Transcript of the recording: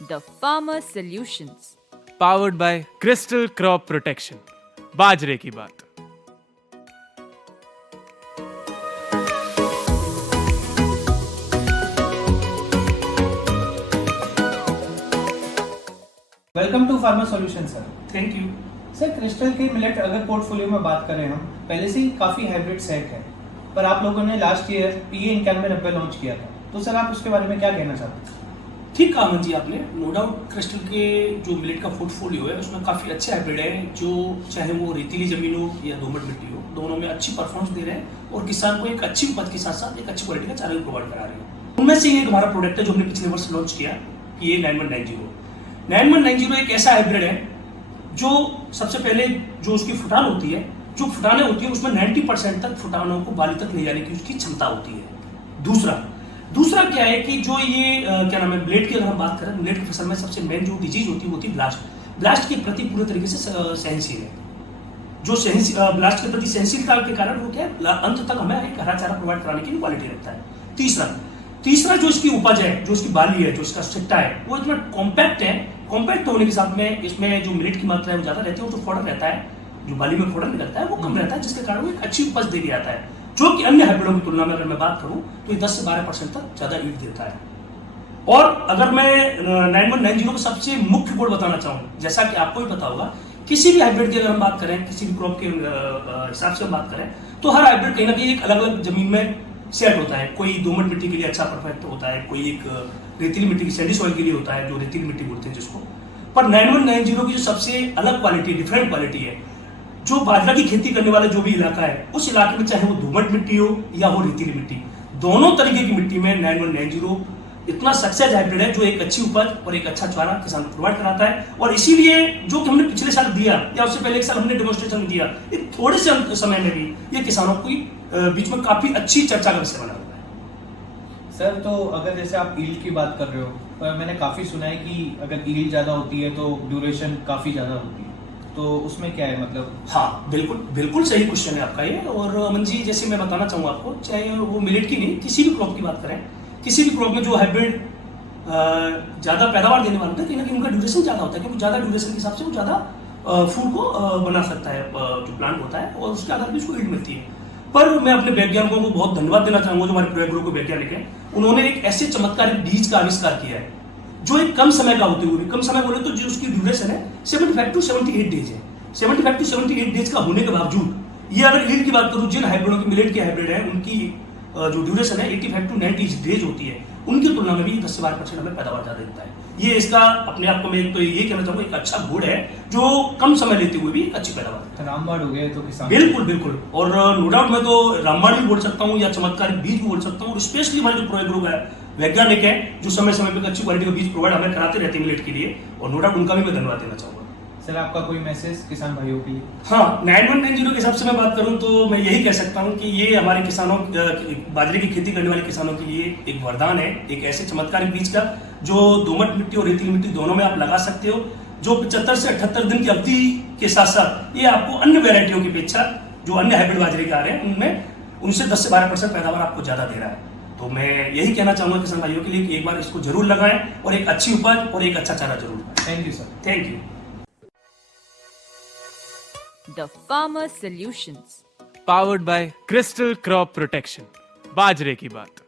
The Farmer Solutions. Powered by Crystal Crop Protection, बाजरे की बात। Welcome to farmer solution sir. Thank you sir, Crystal के millet अगर portfolio में बात करें हम पहले से ही काफी हाइब्रिड सेट है, पर आप लोगों ने लास्ट ईयर PA 9190 लॉन्च किया था, तो सर आप उसके बारे में क्या कहना चाहते हैं? ठीक कहा अमन जी आपने। नो डाउट क्रिस्टल के जो मिलेट का पोर्टफोलियो है उसमें काफ़ी अच्छे हाइब्रिड है, जो चाहे वो रेतीली जमीन हो या दोमट मिट्टी हो, दोनों में अच्छी परफॉर्मेंस दे रहे हैं और किसान को एक अच्छी उपज के साथ साथ एक अच्छी क्वालिटी का चारा भी प्रोवाइड करा रहे हैं। उनमें से एक हमारा प्रोडक्ट है जो हमने पिछले वर्ष लॉन्च किया, PA 9190 एक ऐसा हाइब्रिड है जो सबसे पहले जो उसकी फुटान होती है, जो फुटाने होती है उसमें 90% तक फुटानों को बाली तक ले जाने की उसकी क्षमता होती है। दूसरा क्या है कि जो ये क्या नाम है, ब्लेड की अगर हम बात करें, ब्लेड की फसल में सबसे मेन जो डिजीज होती है ब्लास्ट के प्रति पूरे तरीके से सहनशील है। जो ब्लास्ट के प्रति सहनशीलता के कारण वो क्या है, अंत तक हमें एक हरा चारा प्रोवाइड कराने की क्वालिटी रखता है। तीसरा जो इसकी उपज है, जो इसकी बाली है, जो इसका सिट्टा है, वो इतना कॉम्पैक्ट है। कॉम्पैक्ट होने के साथ में इसमें जो मिलेट की मात्रा है वो ज्यादा रहती है, वो जो फोड़न रहता है, जो बाली में फोड़न निकलता है वो कम रहता है, जिसके कारण वो एक अच्छी उपज दे के आता है, जो कि अन्य हाइब्रिडों की तुलना में अगर मैं बात करूं तो ये 10 से 12% तक ज्यादा ईल्ड देता है। और अगर मैं 9190 का सबसे मुख्य गुण बताना चाहूँ, जैसा कि आपको भी पता होगा, किसी भी हाइब्रिड की अगर हम बात करें, किसी भी क्रॉप के हिसाब से हम बात करें, तो हर हाइब्रिड कहीं ना कहीं एक अलग अलग जमीन में सेट होता है। कोई दोमट मिट्टी के लिए अच्छा परफेक्ट होता है, कोई एक रेतीली मिट्टी की सैंडी सॉइल के लिए होता है, जो रेतीली मिट्टी बोलते हैं जिसको। पर 9190 की जो सबसे अलग क्वालिटी, डिफरेंट क्वालिटी है, जो बाजरा की खेती करने वाला जो भी इलाका है, उस इलाके में चाहे वो दोमट मिट्टी हो या वो रेतीली मिट्टी, दोनों तरीके की मिट्टी में 9190 इतना सक्सेस हाइब्रिड है जो एक अच्छी उपज और एक अच्छा चारा किसान को प्रोवाइड कराता है। और इसीलिए जो कि हमने पिछले साल दिया या उससे पहले एक साल हमने डेमोन्स्ट्रेशन में दिया, एक थोड़े से समय में भी ये किसानों की बीच में काफी अच्छी चर्चा का विषय बना हुआ है। सर, तो अगर जैसे आप ईल्ड की बात कर रहे हो, पर मैंने काफी सुना है कि अगर ईल्ड ज्यादा होती है तो ड्यूरेशन काफी ज्यादा होती है, तो उसमें क्या है मतलब? हाँ, बिल्कुल सही क्वेश्चन है आपका ये। और अमन जी, जैसे मैं बताना चाहूँगा आपको, चाहे वो मिलेट की नहीं, किसी भी क्रॉप की बात करें, किसी भी क्रॉप में जो हाइब्रिड ज़्यादा पैदावार देने वाले होते हैं, कहीं ना कहीं उनका ड्यूरेशन ज़्यादा होता है, क्योंकि ज़्यादा ड्यूरेशन के हिसाब से वो ज़्यादा फूड को बना सकता है, जो प्लांट होता है, और उसके आधार पर उसको ईल्ड मिलती है। पर मैं अपने वैज्ञानिकों को बहुत धन्यवाद देना चाहूँगा, जो हमारे प्रयोग के वैज्ञानिक हैं, उन्होंने एक ऐसे चमत्कारिक बीज का आविष्कार किया है जो एक कम समय का होते हुए भी, कम समय बोले तो जो उसकी ड्यूरेशन है 75 to 78 डेज है। 75 to 78 डेज का होने के बावजूद ये, अगर ईल्ड की बात करूं, जिन हाइब्रिडों की मिलेट के हाइब्रिड है, उनकी जो ड्यूरेशन है 85 to 90 डेज होती है, उनकी तुलना में भी 10 से 12% हमें पैदावार ज्यादा देता है। ये इसका अपने आप को मैं एक तो ये कहना चाहूंगा, एक अच्छा गुण है जो कम समय लेते हुए भी अच्छी पैदावार देता है। रामबाण हो गए तो किसान बिल्कुल। और नो डाउट मैं तो रामबाण भी बोल सकता हूँ या चमत्कारिक बीज भी बोल सकता हूँ। और स्पेशली हमारे जो प्रयोग वैज्ञानिक है, जो समय समय पर अच्छी क्वालिटी का बीज प्रोवाइड हमें कराते रहते हैं मिलेट के लिए, और नो डाउट उनका भी मैं धन्यवाद देना चाहूंगा। सर, आपका कोई मैसेज किसान भाइयों के लिए? हाँ, 9190 के हिसाब से मैं बात करूं तो मैं यही कह सकता हूं कि ये हमारे किसानों, बाजरे की खेती करने वाले किसानों के लिए एक वरदान है, एक ऐसे चमत्कारिक बीज का जो दोमट मिट्टी और रेतीली मिट्टी दोनों में आप लगा सकते हो, जो 75 से 78 दिन की अवधि के साथ साथ ये आपको अन्य वेराइटियों की अपेक्षा, जो अन्य हाइब्रिड बाजरे के आ रहे हैं, उनमें उनसे 10 से 12% पैदावार आपको ज्यादा दे रहा है। तो मैं यही कहना चाहूंगा किसान भाइयों के लिए कि एक बार इसको जरूर लगाएं और एक अच्छी उपज और एक अच्छा चारा जरूर लगाएं। Thank you sir. Thank you. The Farmer Solutions. Powered by Crystal Crop Protection, बाजरे की बात।